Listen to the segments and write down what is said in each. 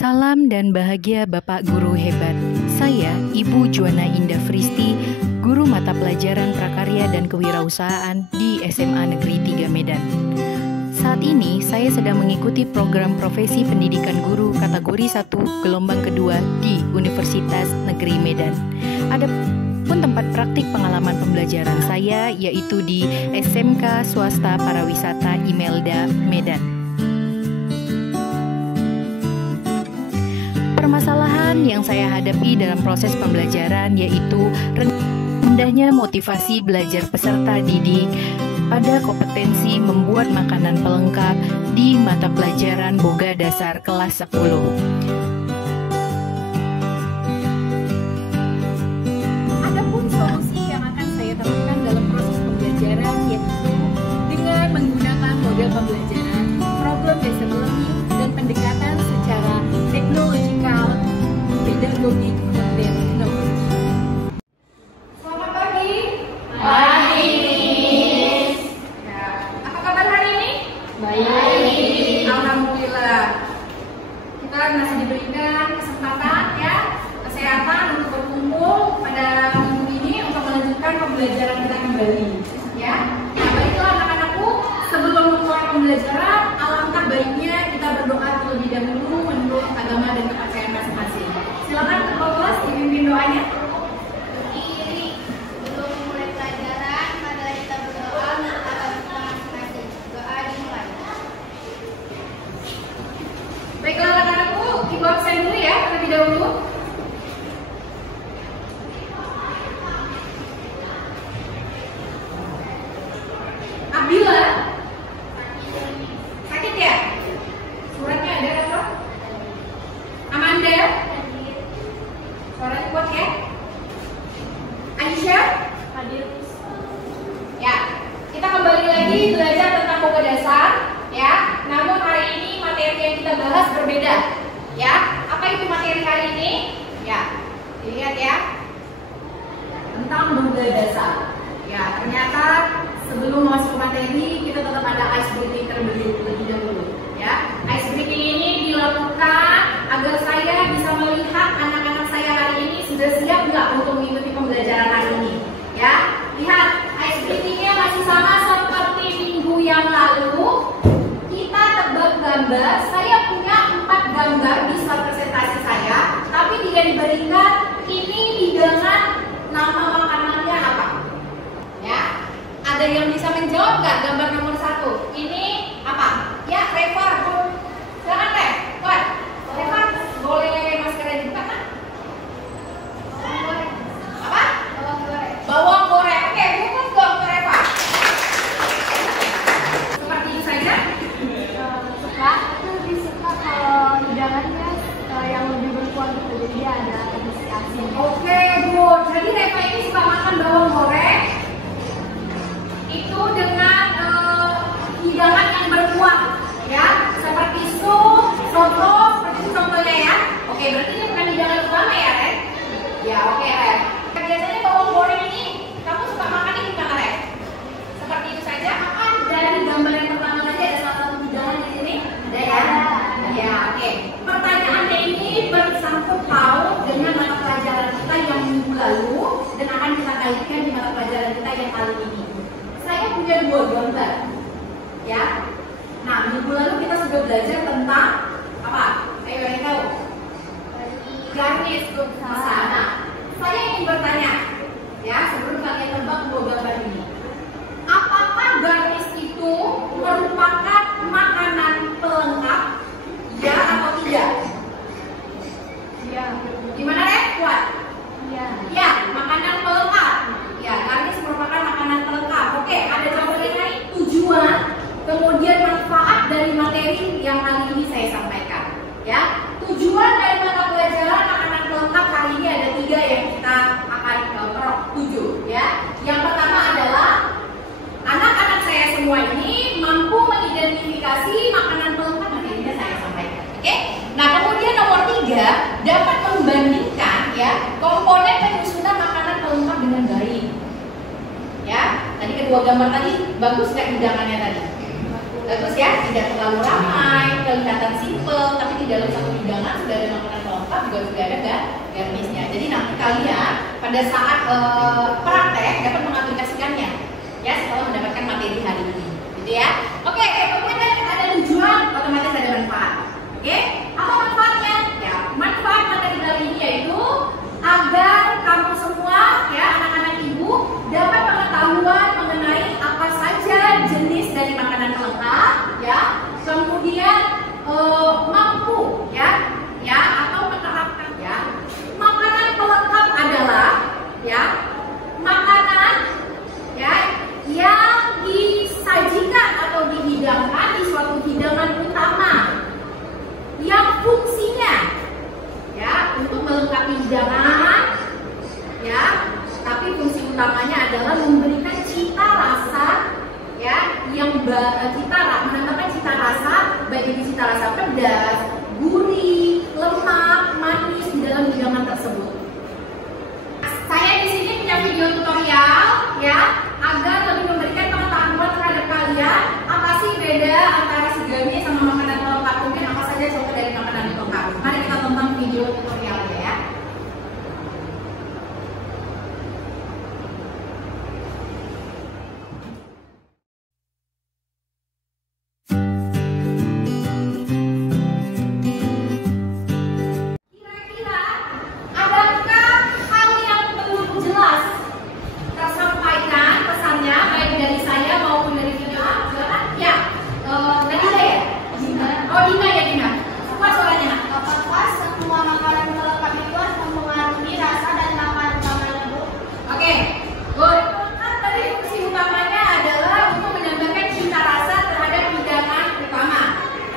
Salam dan bahagia Bapak Guru hebat. Saya Ibu Juana Indah Fristi, Guru Mata Pelajaran Prakarya dan Kewirausahaan di SMA Negeri 3 Medan. Saat ini saya sedang mengikuti program profesi pendidikan guru kategori 1 gelombang kedua di Universitas Negeri Medan. Ada pun tempat praktik pengalaman pembelajaran saya yaitu di SMK Swasta Parawisata Imelda Medan. Permasalahan yang saya hadapi dalam proses pembelajaran yaitu rendahnya motivasi belajar peserta didik pada kompetensi membuat makanan pelengkap di mata pelajaran Boga Dasar kelas 10. Adapun solusi yang akan saya terapkan dalam proses pembelajaran yaitu dengan menggunakan model pembelajaran problem-based learning dan pendekatan secara teknologikal, pedagogik, dan teknologi. Selamat pagi. Pagi, Miss. Ya, apa kabar hari ini? Baik. Alhamdulillah. Kita masih diberikan kesempatan ya, kesehatan untuk berkumpul pada minggu ini untuk melanjutkan pembelajaran kita kembali. Ya. Nah, baiklah anak-anakku, sebelum memulai pembelajaran, alangkah baiknya kita berdoa terlebih dahulu menurut agama dan kepercayaan masing-masing. Silakan Kepala Kelas dipimpin doanya. Berdiri, sebelum mulai pelajaran, marilah kita berdoa menurut agama kita masing-masing. Doa dimulai. Baiklah anak-anakku, ibu absen dulu ya terlebih dahulu. Abila, sakit ya? Suratnya ada kan, Prof? Amanda, suaranya kuat ya? Aisyah, hadir. Ya, kita kembali lagi belajar tentang Boga Dasar, ya. Namun hari ini materi yang kita bahas berbeda, ya. Apa itu materi hari ini? Ya, dilihat ya. Tentang Boga Dasar. Ya, ternyata sebelum masuk materi kita tetap ada ice breaking terlebih dahulu, ya. Ice breaking ini dilakukan agar saya bisa melihat anak-anak saya hari ini sudah siap nggak untuk mengikuti pembelajaran hari ini, ya. Lihat, ice breakingnya masih sama seperti minggu yang lalu. Kita tebak gambar. Saya punya 4 gambar di slide presentasi saya, tapi tidak diberikan ini hidangan, nama makanannya apa, ya. Ada yang bisa menjawab nggak gambar nomor 1? Ini apa? Ya, Reva. Silakan Rev. Kuat. Reva, boleh maskernya dibuka kan? Apa? Bawang goreng. Bawang goreng. Oke, bungkus dong ke Reva. Seperti itu saja. Suka, aku lebih suka kalau hidangannya yang lebih berkualitas, jadi dia ada edisi asin. Oke, good. Jadi Reva ini suka makan bawang goreng itu dengan hidangan yang berkuah, ya, seperti sup, soto, seperti itu contohnya ya. Oke, berarti ini bukan hidangan utama ya, Ren? Ya, oke, Ren. Biasanya bawang goreng ini kamu suka makannya gimana, Ren? Seperti itu saja. Dari gambar yang pertama tadi ada salah satu hidangan di sini, ada ya? Ya, oke. Pertanyaannya ini bersangkut paut dengan mata pelajaran kita yang minggu lalu dan akan kita kaitkan di mata pelajaran kita yang kali ini. Saya punya 2 gambar, ya. Nah, minggu lalu kita sudah belajar tentang apa? Ayo yang tahu? Garnish busana. Saya ingin bertanya, ya, sebelum kalian tebak 2 gambar ini, apakah garnish itu merupakan makanan pelengkap? Ya atau tidak? Iya. Gimana deh? Kuat? Iya. Ya, makanan pelengkap. Ya, garnish merupakan makanan pelengkap. Oke, ada contohnya nih, tujuan, kemudian manfaat dari materi yang kali ini saya sampaikan. Ya, tujuan dari mata pelajaran makanan pelengkap kali ini ada 3 yang kita akan tuju. Ya, yang pertama adalah anak-anak saya semua ini mampu mengidentifikasi makanan pelengkap materinya saya sampaikan. Oke, nah kemudian nomor 3 dapat membandingkan ya komponen penyusunan makanan pelengkap dengan baik. Ya, tadi kedua gambar tadi bagus nggak hidangannya tadi? Bagus ya, tidak terlalu ramai, kelihatan simple, tapi di dalam satu hidangan sudah ada makanan pelengkap, juga sudah ada garnisnya. Jadi nanti kalian pada saat praktek dapat mengaplikasikannya ya setelah mendapatkan materi hari ini, gitu ya. Oke, kemudian ada tujuan, otomatis ada manfaat. Oke, apa manfaatnya? Ya, manfaat materi kali ini yaitu agar kamu semua ya anak-anak ibu dapat pengetahuan mengenai apa saja jenis dari makanan pelengkap ya, kemudian mampu ya atau menerapkan ya. Makanan pelengkap adalah ya makanan ya yang disajikan atau dihidangkan di suatu hidangan utama yang fungsinya ya untuk melengkapi hidangan ya, tapi fungsi utamanya adalah memberikan cita rasa ya yang menambahkan cita rasa, baik itu cita rasa pedas, gurih, lemak, manis di dalam hidangan tersebut. Saya di sini punya video tutorial ya agar lebih memberikan pengetahuan terhadap kalian apa sih beda antara sigami sama makanan pelengkap, mungkin apa saja contoh dari makanan pelengkap. Mari kita tonton video tutorialnya ya. Kira-kira adakah hal yang belum jelas tersampaikan pesannya baik dari saya maupun dari video jualan? Ya, Nadila ya? Oh Dina ya Dina. Kuat suaranya. Apakah semua makanan pelengkap itu harus mempengaruhi rasa dan nama utamanya, Bu? Oke, good. Kan tadi fungsi utamanya adalah untuk menambahkan cita rasa terhadap hidangan utama.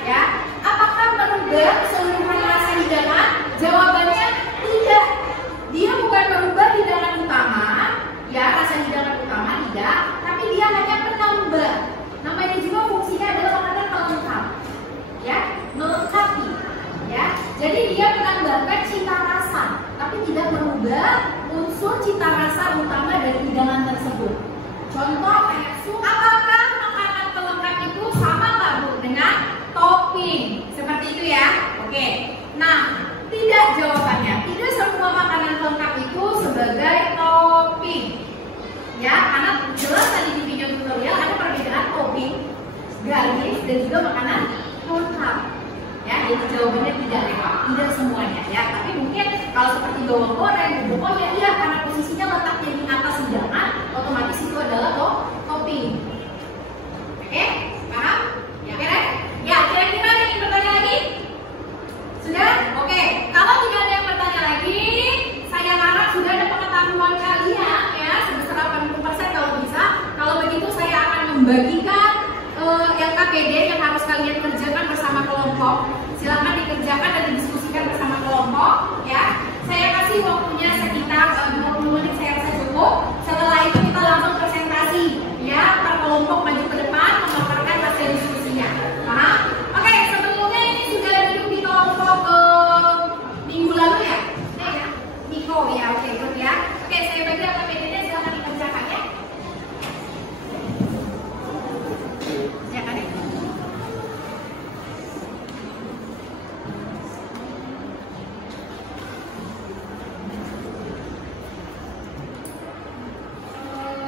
Ya, apakah merubah keseluruhan rasa hidangan? Jawabannya tidak. Dia bukan merubah hidangan utama, ya rasa hidangan utama tidak, tapi dia hanya menambah. Namanya juga fungsinya adalah makanan pelengkap, ya, melengkapi, ya. Jadi dia menambahkan cita rasa, tapi tidak merubah unsur cita rasa utama dari hidangan tersebut. Contoh kayak sup. Apakah makanan pelengkap itu sama nggak Bu dengan topping? Seperti itu ya. Oke. Nah, tidak jawabannya. Tidak semua makanan pelengkap itu sebagai topping. Ya, karena jelas tadi di video tutorial ada perbedaan topping, garnish dan juga makanan pelengkap. Ya, jadi jawabannya tidak semuanya ya. Tapi mungkin kalau seperti bawang goreng, bumbu ya iya karena posisinya letaknya di atas hidangan, otomatis itu adalah topping. Oke, paham? Ya, oke deh. Ya, kira-kira ada yang bertanya lagi? Sudah? Oke. Kalau tidak ada yang bertanya lagi, saya harap sudah ada pengetahuan kalian ya sebesar 80% kalau bisa. Kalau begitu saya akan membagikan LKPD yang harus kalian kerjakan bersama kelompok. Silakan dikerjakan dan didiskusikan bersama kelompok ya. Saya kasih waktunya sekitar 20 menit, saya rasa cukup. Setelah itu kita langsung presentasi ya, per kelompok maju ke depan memaparkan hasil diskusinya. Paham? Oke, sebelumnya ini sudah duduk di kelompok minggu lalu ya? Niko ya, oke good ya. Oke, saya bagi LKPD-nya, silakan dikerjakan ya. Silakan ya.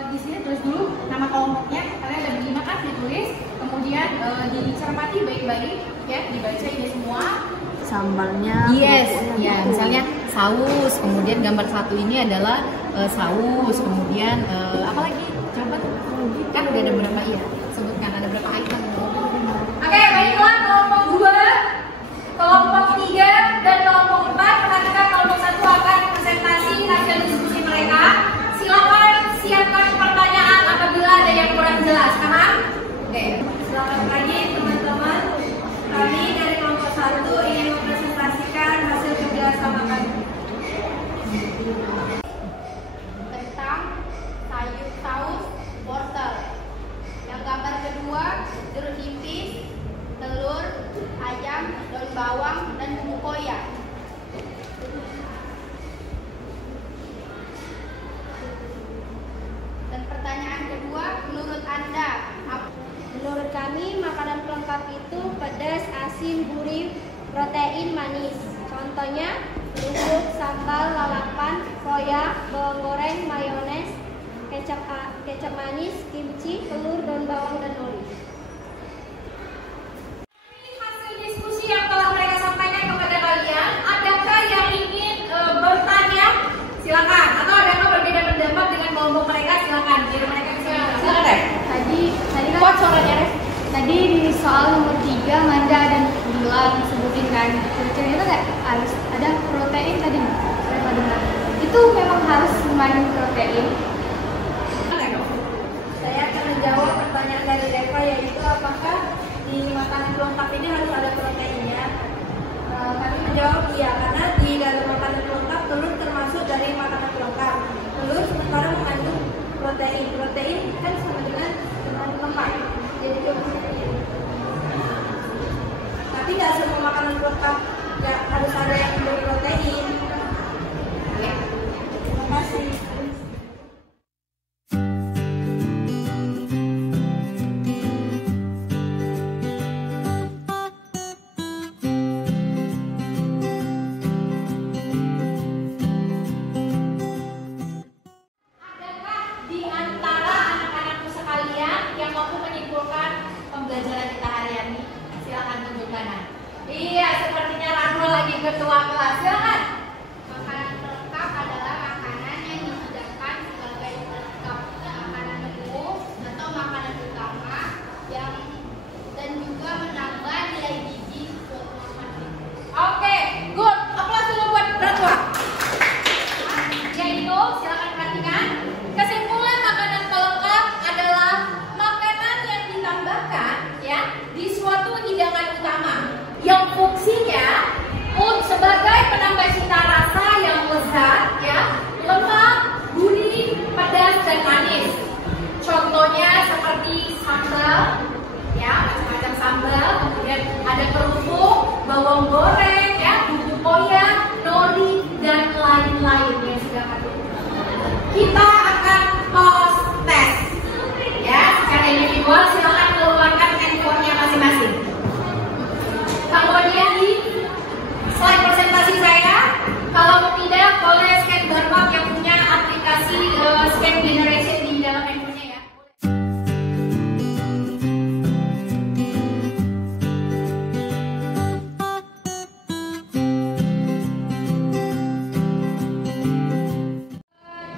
Di sini tulis dulu nama kelompoknya, kalian ada berlima kan ditulis, kemudian dicermati baik-baik ya, dibaca ini semua. Sambalnya Yes, ya misalnya saus, kemudian gambar satu ini adalah saus, kemudian apa lagi? Coba kan udah ada berapa ya? Sebutkan ada berapa item. Oke, baiklah kelompok 2, kelompok 3 dan kelompok 4. Perhatikan kelompok 1 akan presentasi hasil diskusi mereka. Silakan siapkan pertanyaan apabila ada yang kurang jelas, paham? Oke, selamat pagi teman-teman. Kami dari kelompok 1 ingin mempresentasikan hasil kerjasama kami Tentang sayur saus wortel. Yang gambar kedua asin, gurih, protein, manis. Contohnya bubur, sambal, lalapan, loyak, bawang goreng, mayones, kecap manis, kimchi, telur, daun bawang, dan nori. Hasil diskusi yang telah mereka sampaikan kepada kalian, adakah yang ingin bertanya? Silakan. Atau adakah berbeda pendapat dengan kelompok mereka? Silakan. Biar mereka bisa. Silakan. Tadi kan Kuat suaranya, Ref. tadi di soal nomor 3 Manda dan bilang sebutin kan ciri-ciri itu nggak harus ada protein tadi saya dengar. Itu memang harus mengandung protein. Saya akan menjawab pertanyaan dari Reva, yaitu apakah di makanan pelengkap ini harus ada proteinnya. Kami menjawab iya, karena di dalam makanan pelengkap telur termasuk dari makanan pelengkap. Telur sementara mengandung protein. Protein kan sama dengan mengandung lemak, jadi dia protein. Tapi nggak semua makanan pelengkap nggak harus ada yang berprotein. Terima kasih. Adakah di antara anak-anakku sekalian yang mampu menyimpulkan pembelajaran kita hari ini? Silakan tunjukkan. Iya, sepertinya Rano lagi ketua kelas. Silakan. Makanan pelengkap adalah makanan yang dihidangkan sebagai pelengkap makanan umum atau makanan utama yang dan juga menambah nilai gizi suatu makanan. Oke, good. Aplaus dulu buat Rano. Yaitu, silakan perhatikan. Kesimpulan makanan pelengkap adalah makanan yang ditambahkan ya di suatu hidangan utama yang fungsinya sebagai penambah cita rasa yang lezat ya, lemak, gurih, pedas dan manis. Contohnya seperti sambal ya, macam-macam sambal, kemudian ada kerupuk, bawang goreng ya, bumbu koyak, nori dan lain-lain yang sudah ada. Kita akan pause test ya, secara individual silakan keluarkan handphonenya masing-masing. Kemudian di slide presentasi saya, kalau tidak boleh scan barcode yang punya aplikasi scan generation di dalam handphonenya ya.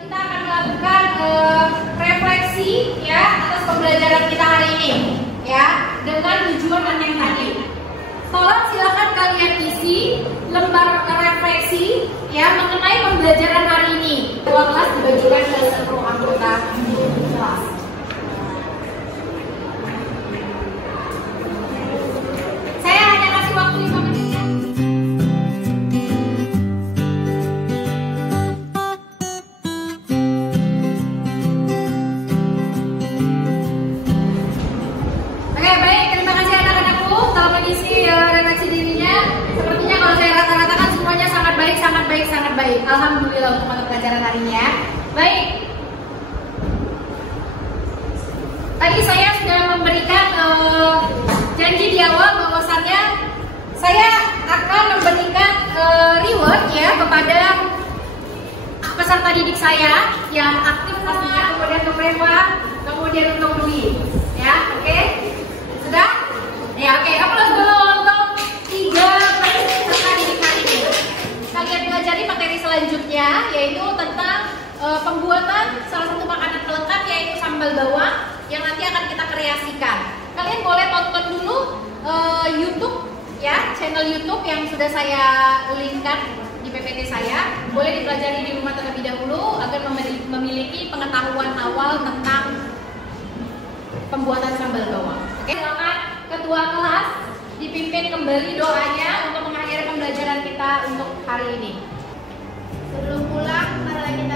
Kita akan melakukan refleksi ya atas pembelajaran kita hari ini ya, dengan tujuan yang tadi. Tolong silakan kalian isi lembar refleksi ya mengenai pembelajaran hari ini. Dua kelas dibagikan ke seluruh anggota kelas. Saya hanya kasih waktu 5 menit ya. Oke, baik, terima kasih anak-anakku telah mengisi refleksi dirinya. Sepertinya kalau saya rata-ratakan semuanya sangat baik, sangat baik, sangat baik. Alhamdulillah untuk mata pelajaran hari ini ya. Baik. Tadi saya sudah memberikan janji di awal bahwasannya saya akan memberikan reward ya kepada peserta didik saya yang aktif pastinya, kemudian untuk Reva, kemudian untuk Dwi. Ya, oke? Sudah? Ya, oke. Aplaus dulu untuk 3 peserta didik hari ini. Kalian pelajari materi selanjutnya, yaitu tentang pembuatan salah satu makanan pelengkap, yaitu sambal bawang yang nanti akan kita kreasikan. Kalian boleh tonton dulu YouTube ya, channel YouTube yang sudah saya linkkan di PPT saya. Boleh dipelajari di rumah terlebih dahulu agar memiliki pengetahuan awal tentang pembuatan sambal bawang. Oke, silakan ketua kelas dipimpin kembali doanya untuk mengakhiri pembelajaran kita untuk hari ini. Sebelum pulang, marilah kita